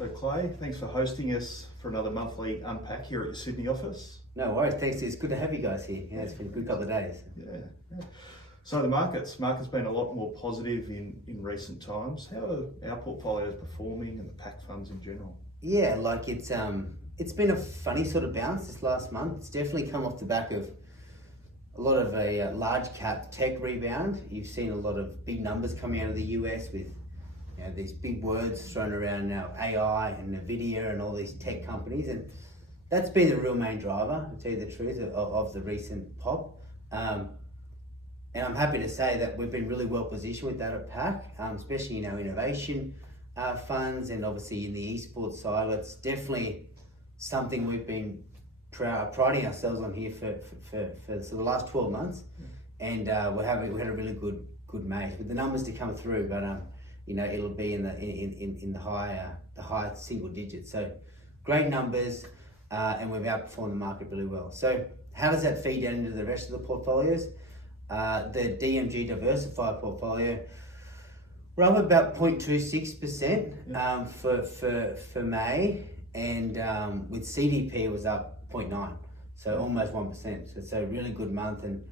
So Clay, thanks for hosting us for another monthly UnPAC here at your Sydney office. No worries, thanks. It's good to have you guys here. Yeah, it's been a good couple of days. Yeah. So the market's been a lot more positive in recent times. How are our portfolios performing and the PAC funds in general? Yeah, like it's been a funny sort of bounce this last month. It's definitely come off the back of a lot of a large cap tech rebound. You've seen a lot of big numbers coming out of the US with these big words thrown around now, AI and Nvidia and all these tech companies, and that's been the real main driver, to tell you the truth, of the recent pop. And I'm happy to say that we've been really well positioned with that at PAC, especially in our innovation funds and obviously in the esports side. It's definitely something we've been priding ourselves on here for the last 12 months, and we had a really good May with the numbers to come through, but it'll be in the high single digits. So great numbers, and we've outperformed the market really well. So how does that feed down into the rest of the portfolios? The DMG diversified portfolio, we're up about 0.26% for May, and with CDP was up 0.9, so almost 1%. So really good month, and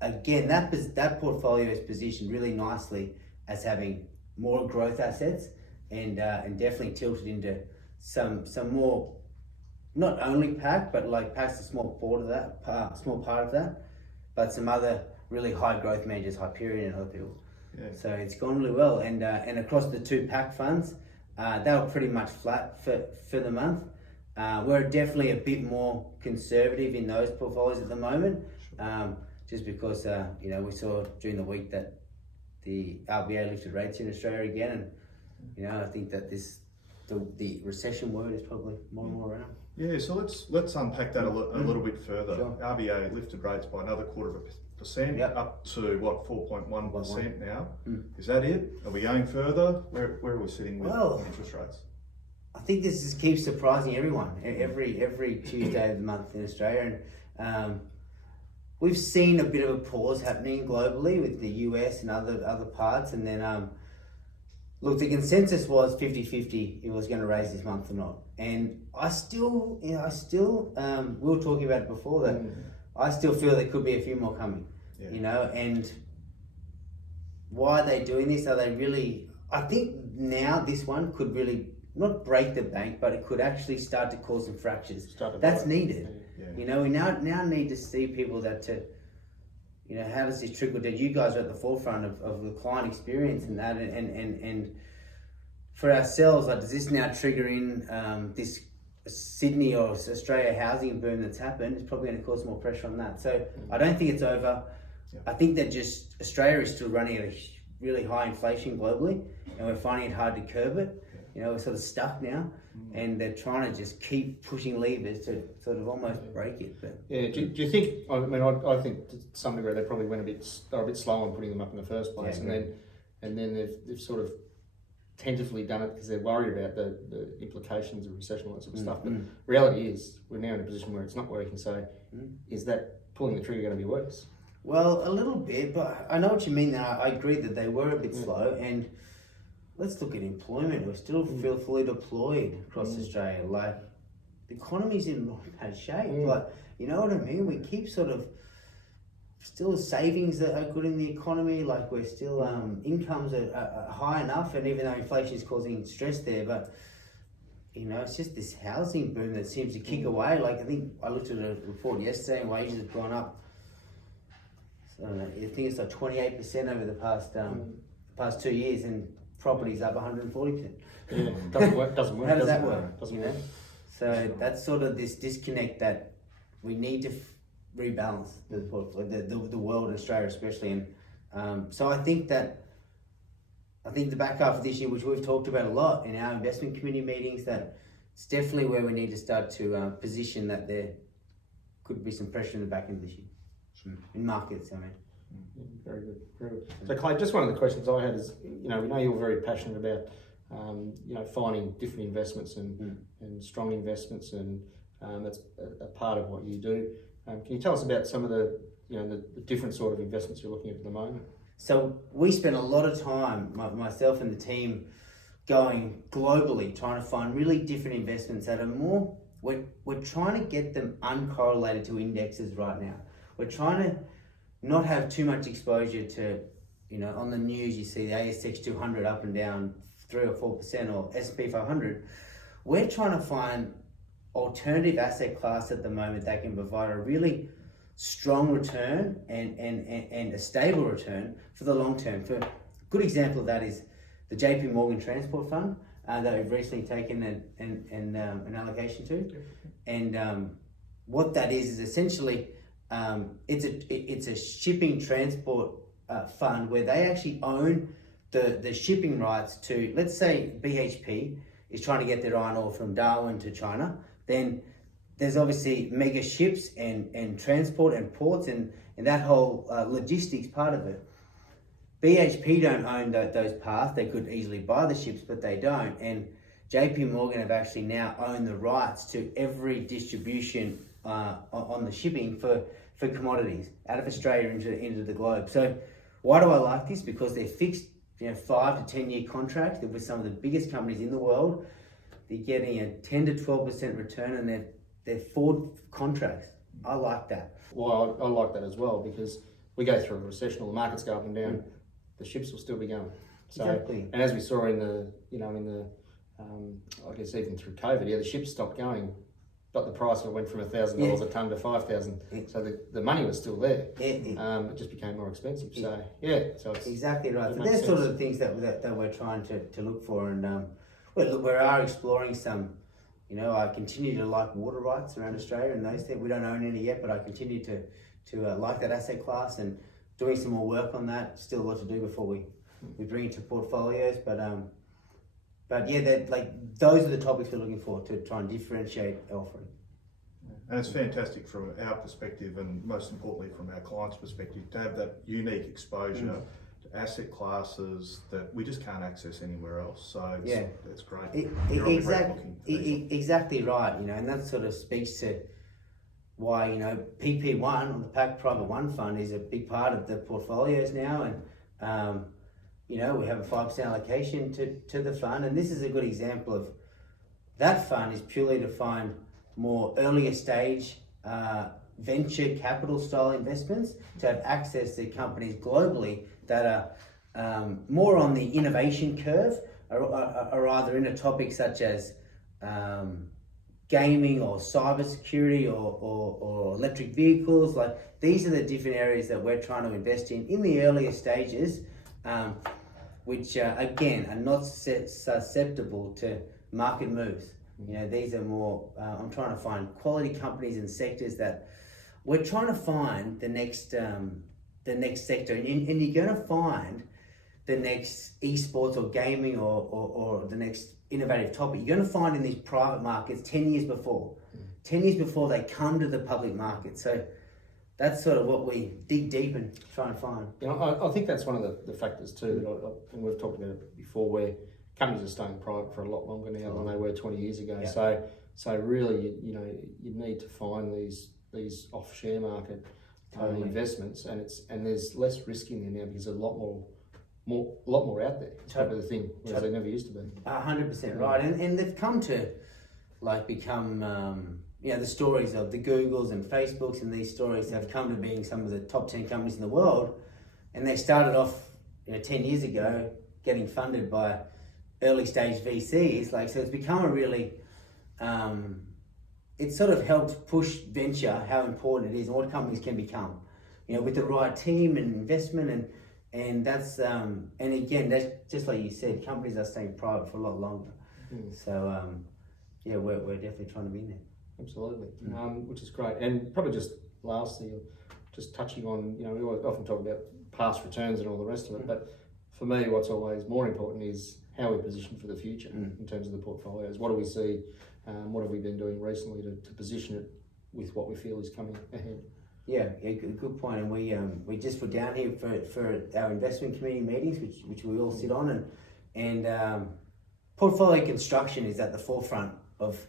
again that portfolio is positioned really nicely as having more growth assets, and definitely tilted into some more, not only PAC, but like PAC's a small part of that, but some other really high growth managers, Hyperion and other people. Yeah. So it's gone really well, and across the two PAC funds, they were pretty much flat for the month. We're definitely a bit more conservative in those portfolios at the moment, just because we saw during the week that the RBA lifted rates in Australia again, and I think that the recession word is probably more and more around. Yeah, so let's unpack that a little bit further. Sure. RBA lifted rates by another 0.25%, Yep. up to what, 4.1% now. Mm. Is that it? Are we going further? Where are we sitting with interest rates? I think this just keeps surprising everyone every Tuesday of the month in Australia, and we've seen a bit of a pause happening globally with the US and other parts, and then look, the consensus was 50-50 it was going to raise this month or not, and I still we were talking about it before that I still feel there could be a few more coming, and why are they doing this? Are they really? I think now this one could really not break the bank, but it could actually start to cause some fractures. That's needed. Yeah. We now need to see people that how does this trickle down? You guys are at the forefront of the client experience and that, and for ourselves, like, does this now trigger in this Sydney or Australia housing boom that's happened? It's probably going to cause more pressure on that. So I don't think it's over. Yeah. I think that just Australia is still running at a really high inflation globally, and we're finding it hard to curb it. We're sort of stuck now, and they're trying to just keep pushing levers to sort of almost break it. But yeah, do you think? I mean, I think to some degree they probably were a bit slow on putting them up in the first place, and then they've sort of tentatively done it because they're worried about the implications of recession, all that sort of stuff. But reality is, we're now in a position where it's not working. So, is that pulling the trigger going to be worse? Well, a little bit, but I know what you mean. Now, I agree that they were a bit slow, and let's look at employment. We're still feel fully deployed across Australia. Like, the economy's in bad shape. Like, you know what I mean? We keep sort of still savings that are good in the economy. Like, we're still incomes are high enough, and even though inflation is causing stress there, but it's just this housing boom that seems to kick away. Like, I think I looked at a report yesterday, and wages have gone up. So I think it's like 28% over the past 2 years, and property's up 140%. Yeah, doesn't work. How does that work? Doesn't work. So that's sort of this disconnect that we need to rebalance the world, Australia especially, and so I think the back half of this year, which we've talked about a lot in our investment committee meetings, that it's definitely where we need to start to position that there could be some pressure in the back end of this year in markets. I mean. Very good, very good. So Clay, just one of the questions I had is, we know you're very passionate about, finding different investments and strong investments, and that's a part of what you do. Can you tell us about some of the different sort of investments you're looking at the moment? So we spent a lot of time, myself and the team, going globally, trying to find really different investments that are more, we're trying to get them uncorrelated to indexes right now. We're trying to not have too much exposure to, on the news you see the ASX 200 up and down 3 or 4% or S&P 500. We're trying to find alternative asset class at the moment that can provide a really strong return and a stable return for the long term. For a good example of that is the JP Morgan Transport Fund that we've recently taken an allocation to, and what that is essentially it's a shipping transport fund where they actually own the shipping rights to, let's say BHP is trying to get their iron ore from Darwin to China, then there's obviously mega ships and transport and ports and that whole logistics part of it. BHP don't own those paths. They could easily buy the ships, but they don't. And JP Morgan have actually now owned the rights to every distribution on the shipping for commodities out of Australia into the globe. So why do I like this? Because they're fixed 5 to 10 year contracts with some of the biggest companies in the world. They're getting a 10 to 12% return and they're forward contracts. I like that. Well, I like that as well, because we go through a recession, or the markets go up and down, the ships will still be going. So, exactly. And as we saw in the, I guess even through COVID, the ships stopped going, but the price went from $1,000 a tonne to 5,000. So the money was still there. It just became more expensive. So so it's exactly right. So they're sort of the things that we're trying to look for, and we are exploring some. I continue to like water rights around Australia and those things. We don't own any yet, but I continue to like that asset class and doing some more work on that. Still a lot to do before we bring it to portfolios, but those are the topics we're looking for to try and differentiate our offering. And it's fantastic from our perspective, and most importantly from our clients' perspective, to have that unique exposure to asset classes that we just can't access anywhere else. So it's great. Exactly right. And that sort of speaks to why PP1 or the PAC Private One Fund is a big part of the portfolios now, and we have a 5% allocation to the fund, and this is a good example of that fund is purely to find more earlier stage venture capital style investments, to have access to companies globally that are more on the innovation curve, or either in a topic such as gaming or cybersecurity or electric vehicles. Like, these are the different areas that we're trying to invest in the earlier stages, which again are not susceptible to market moves. These are more, I'm trying to find quality companies and sectors that we're trying to find the next sector, and you're going to find the next esports or gaming or the next innovative topic. You're going to find in these private markets 10 years before they come to the public market. So that's sort of what we dig deep and try and find. I think that's one of the factors too, and we've talked about it before, where companies are staying private for a lot longer now than they were 20 years ago. Yeah. So really, you need to find these off-share market investments, and there's less risk in there now because there's a lot more out there. Type of the thing, whereas they never used to be. 100% right, and they've come to become the stories of the Googles and Facebooks, and these stories have come to being some of the top 10 companies in the world, and they started off 10 years ago getting funded by early stage VCs. So it's become a really it's sort of helped push venture, how important it is and what companies can become, with the right team and investment, and that's and again, that's just like you said, companies are staying private for a lot longer. So we're definitely trying to be in there. Absolutely. Which is great. And probably just lastly, just touching on, we often talk about past returns and all the rest of it, but for me, what's always more important is how we position for the future in terms of the portfolios. What do we see? What have we been doing recently to position it with what we feel is coming ahead? Yeah, good point. And we just were down here for our investment committee meetings, which we all sit on, and portfolio construction is at the forefront of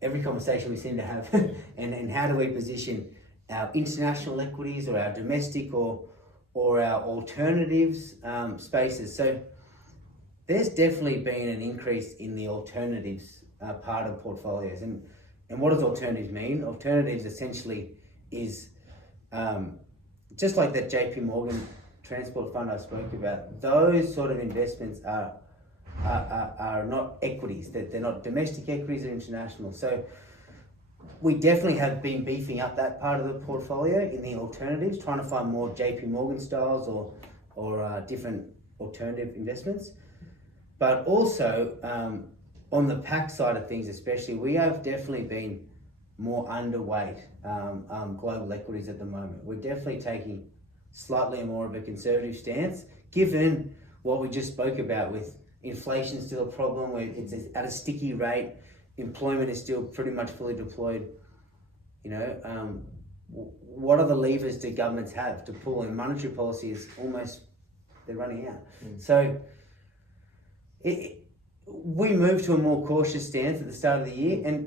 every conversation we seem to have. and how do we position our international equities or our domestic or our alternatives spaces? So there's definitely been an increase in the alternatives part of portfolios. And what does alternatives mean? Alternatives essentially is just like that JP Morgan transport fund I spoke about. Those sort of investments are not equities. They're not domestic equities or international. So we definitely have been beefing up that part of the portfolio in the alternatives, trying to find more JP Morgan styles or different alternative investments. But also on the PAC side of things especially, we have definitely been more underweight global equities at the moment. We're definitely taking slightly more of a conservative stance, given what we just spoke about with inflation still a problem, where it's at a sticky rate, employment is still pretty much fully deployed. You know, what other levers do governments have to pull? And monetary policy is almost, they're running out. So we moved to a more cautious stance at the start of the year,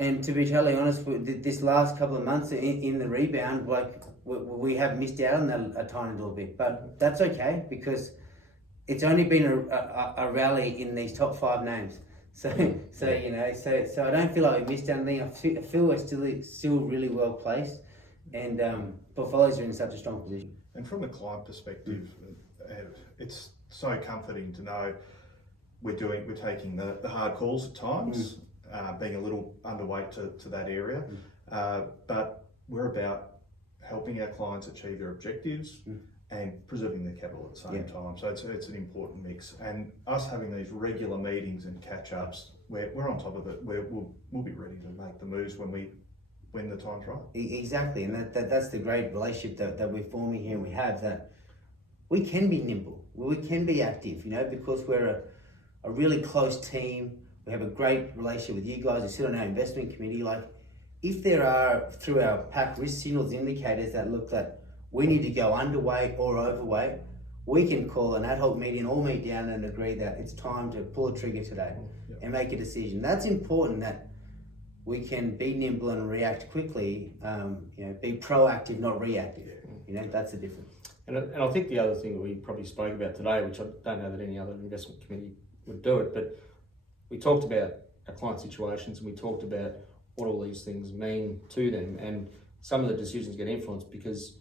and to be totally honest, this last couple of months in the rebound, like we have missed out on that a tiny little bit, but that's okay because it's only been a rally in these top 5 names. So you know, so I don't feel like we missed out anything. I feel we're still really well placed, and portfolios are in such a strong position. And from a client perspective, it's so comforting to know we're taking the hard calls at times, being a little underweight to that area, but we're about helping our clients achieve their objectives and preserving their capital at the same time. So it's an important mix. And us having these regular meetings and catch-ups, we're on top of it. We'll be ready to make the moves when the time's right. Exactly, and that's the great relationship that we're forming here. We have that we can be nimble, we can be active, you know, because we're a really close team. We have a great relationship with you guys. We sit on our investment committee. Like, if there are, through our PAC risk signals, indicators that look that we need to go underweight or overweight, we can call an ad hoc meeting, all meet down and agree that it's time to pull a trigger today and make a decision. That's important, that we can be nimble and react quickly, you know, be proactive, not reactive. You know, that's the difference. And I think the other thing that we probably spoke about today, which I don't know that any other investment committee would do it, but we talked about our client situations and we talked about what all these things mean to them, and some of the decisions get influenced because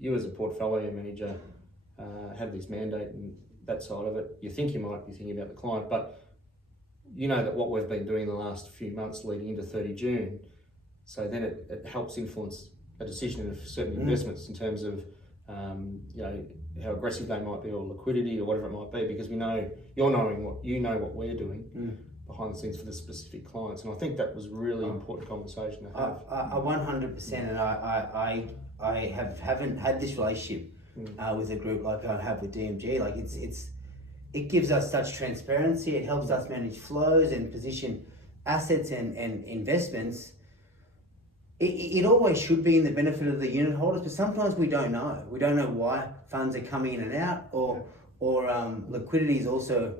you as a portfolio manager have this mandate and that side of it. You think you might be thinking about the client, but you know that what we've been doing the last few months leading into 30 June, so then it helps influence a decision of certain investments in terms of you know, how aggressive they might be or liquidity or whatever it might be, because we know you're knowing what we're doing behind the scenes for the specific clients. And I think that was a really important conversation to have. 100%, and I haven't had this relationship with a group like I have with DMG. Like it gives us such transparency. It helps us manage flows and position assets and investments. It always should be in the benefit of the unit holders, but sometimes we don't know. We don't know why funds are coming in and out, or liquidity is also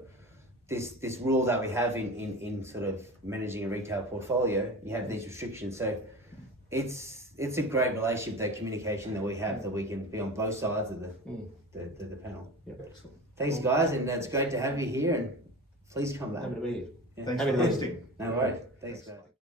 this rule that we have in sort of managing a retail portfolio. You have these restrictions, so it's a great relationship, that communication that we have, that we can be on both sides of the panel. Yeah, excellent. Thanks, guys, and it's great to have you here, and please come back. Happy to be here. Thanks for hosting. No worries. Thanks, guys.